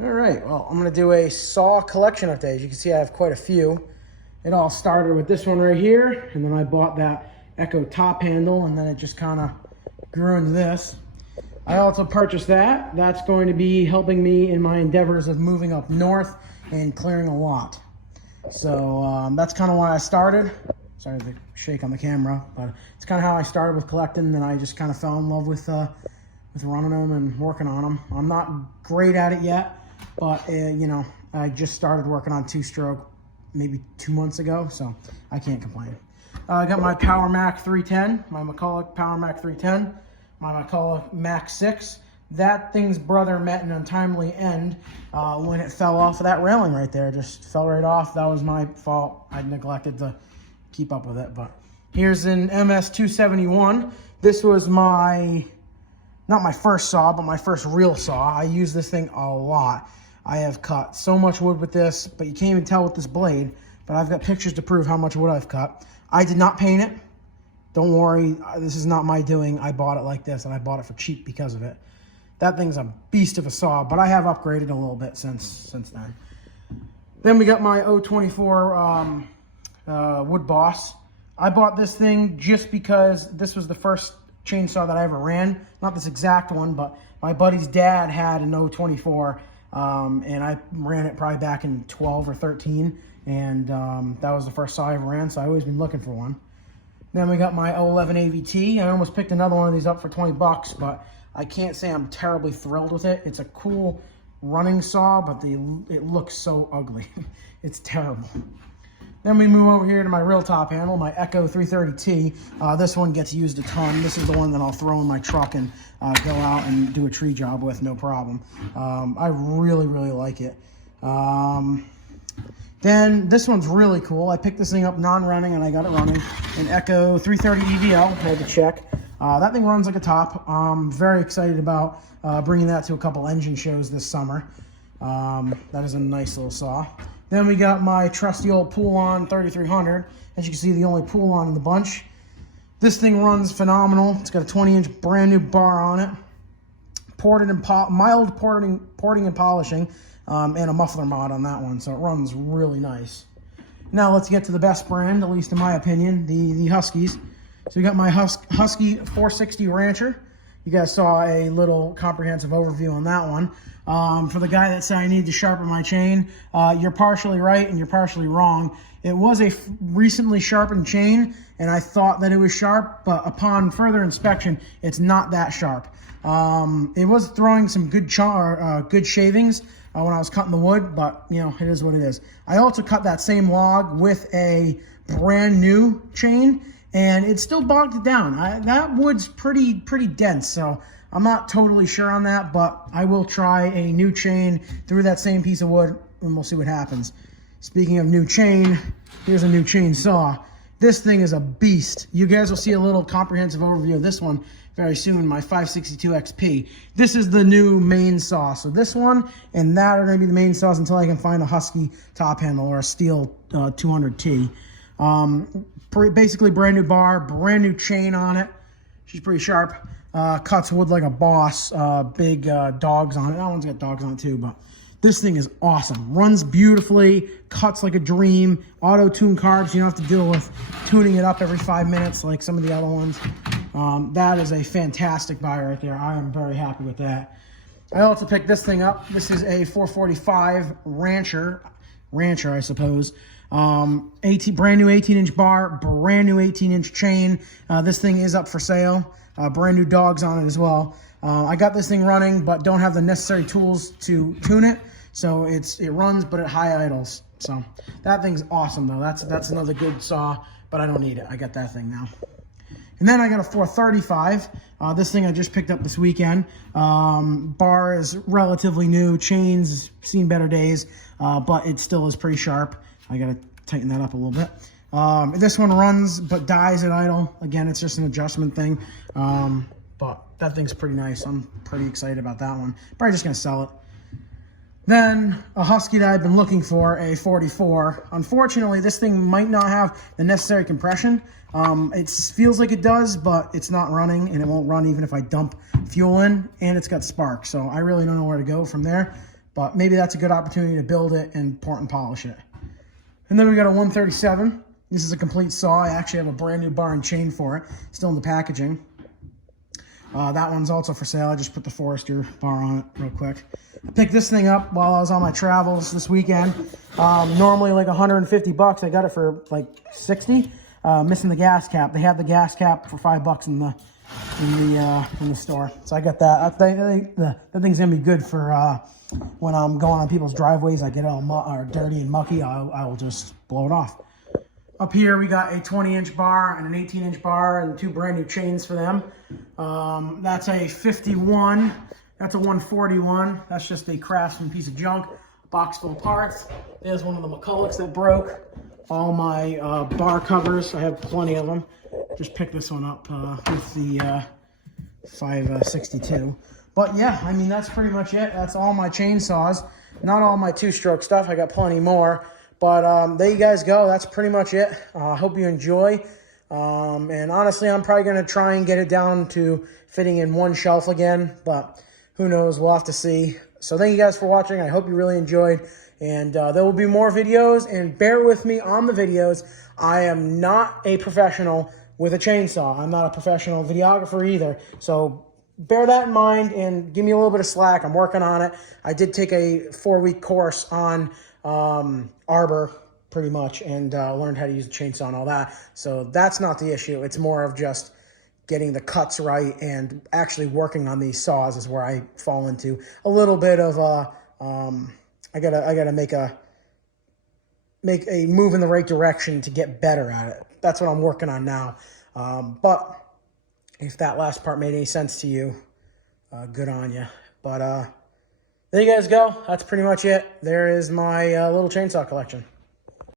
All right, well, I'm gonna do a saw collection update. As you can see, I have quite a few. It all started with this one right here, and then I bought that Echo top handle, and then it just kind of grew into this. I also purchased that. That's going to be helping me in my endeavors of moving up north and clearing a lot. So that's kind of why I started. Sorry to shake on the camera, but it's kind of how I started with collecting, and I just kind of fell in love with running them and working on them. I'm not great at it yet, but you know, I just started working on two-stroke maybe 2 months ago, so I can't complain. I got my Power Mac 310, my McCulloch Power Mac 310, my McCulloch Mac 6. That thing's brother met an untimely end when it fell off of that railing right there. It just fell right off. That was my fault. I neglected to keep up with it. But here's an MS-271. This was not my first saw, but my first real saw. I use this thing a lot. I have cut so much wood with this, but you can't even tell with this blade, but I've got pictures to prove how much wood I've cut. I did not paint it. Don't worry, this is not my doing. I bought it like this, and I bought it for cheap because of it. That thing's a beast of a saw, but I have upgraded a little bit since then. Then we got my 024 Wood Boss. I bought this thing just because this was the first chainsaw that I ever ran. Not this exact one, but my buddy's dad had an 024, and I ran it probably back in 12 or 13, and that was the first saw I ever ran, so I've always been looking for one. Then we got my 011 AVT. I almost picked another one of these up for 20 bucks, but I can't say I'm terribly thrilled with it. It's a cool running saw, but it looks so ugly. It's terrible. Then we move over here to my real top handle, my Echo 330T. This one gets used a ton. This is the one that I'll throw in my truck and go out and do a tree job with, no problem. I really, really like it. Then this one's really cool. I picked this thing up non-running and I got it running. An Echo 330 EVL, had to check. That thing runs like a top. I'm very excited about bringing that to a couple engine shows this summer. That is a nice little saw. Then we got my trusty old Poulan 3300. As you can see, the only Poulan in the bunch. This thing runs phenomenal. It's got a 20-inch brand new bar on it. Mild porting and polishing, and a muffler mod on that one, so it runs really nice. Now let's get to the best brand, at least in my opinion, the Huskies. So we got my Husky 460 Rancher. You guys saw a little comprehensive overview on that one. For the guy that said I need to sharpen my chain, you're partially right and you're partially wrong. It was a recently sharpened chain, and I thought that it was sharp, but upon further inspection, it's not that sharp. It was throwing some good shavings when I was cutting the wood, but you know, it is what it is. I also cut that same log with a brand new chain, and it still bogged it down. That wood's pretty dense, so I'm not totally sure on that, but I will try a new chain through that same piece of wood, and we'll see what happens. Speaking of new chain, here's a new chainsaw. This thing is a beast. You guys will see a little comprehensive overview of this one very soon, my 562 XP. This is the new main saw. So this one and that are going to be the main saws until I can find a Husky top handle or a Stihl 200T. Basically brand new bar, brand new chain on it. She's pretty sharp. Cuts wood like a boss. Big dogs on it. That one's got dogs on it too, but this thing is awesome. Runs beautifully, cuts like a dream. Auto-tune carbs, you don't have to deal with tuning it up every 5 minutes like some of the other ones. That is a fantastic buy right there. I am very happy with that. I also picked this thing up. This is a 445 Rancher, I suppose. Brand new 18-inch bar, brand new 18-inch chain. This thing is up for sale. Brand new dogs on it as well. I got this thing running, but don't have the necessary tools to tune it. So it runs, but at high idles. So that thing's awesome though. That's another good saw, but I don't need it. I got that thing now. And then I got a 435. This thing I just picked up this weekend. Bar is relatively new. Chains seen better days, but it still is pretty sharp. I got to tighten that up a little bit. This one runs but dies at idle. Again, it's just an adjustment thing. But that thing's pretty nice. I'm pretty excited about that one. Probably just going to sell it. Then a Husky that I've been looking for, a 44. Unfortunately, this thing might not have the necessary compression. It feels like it does, but it's not running, and it won't run even if I dump fuel in, and it's got spark. So I really don't know where to go from there. but maybe that's a good opportunity to build it and port and polish it. And then we got a 137. This is a complete saw. I actually have a brand new bar and chain for it, still in the packaging. That one's also for sale. I just put the Forester bar on it real quick. I picked this thing up while I was on my travels this weekend. Normally like 150 bucks. I got it for like 60. Missing the gas cap. They have the gas cap for $5 in the store. So I got that. I think that thing's gonna be good for when I'm going on people's driveways. I get all dirty and mucky. I will just blow it off. Up here we got a 20-inch bar and an 18-inch bar and 2 brand new chains for them. That's a 51. That's a 141. That's just a Craftsman piece of junk. Box full of parts. There's one of the McCullochs that broke. All my bar covers. I have plenty of them. Just picked this one up with the 562. But yeah, I mean, that's pretty much it. That's all my chainsaws. Not all my 2-stroke stuff. I got plenty more. But there you guys go. That's pretty much it. I hope you enjoy. And honestly, I'm probably going to try and get it down to fitting in one shelf again. But who knows? We'll have to see. So thank you guys for watching. I hope you really enjoyed. And there will be more videos. And bear with me on the videos. I am not a professional with a chainsaw. I'm not a professional videographer either. So bear that in mind and give me a little bit of slack. I'm working on it. I did take a 4-week course on arbor pretty much and learned how to use the chainsaw and all that. So that's not the issue. It's more of just getting the cuts right and actually working on these saws is where I fall into a little bit of I gotta make a move in the right direction to get better at it. That's what I'm working on now. But if that last part made any sense to you, good on you. But there you guys go. That's pretty much it. There is my little chainsaw collection.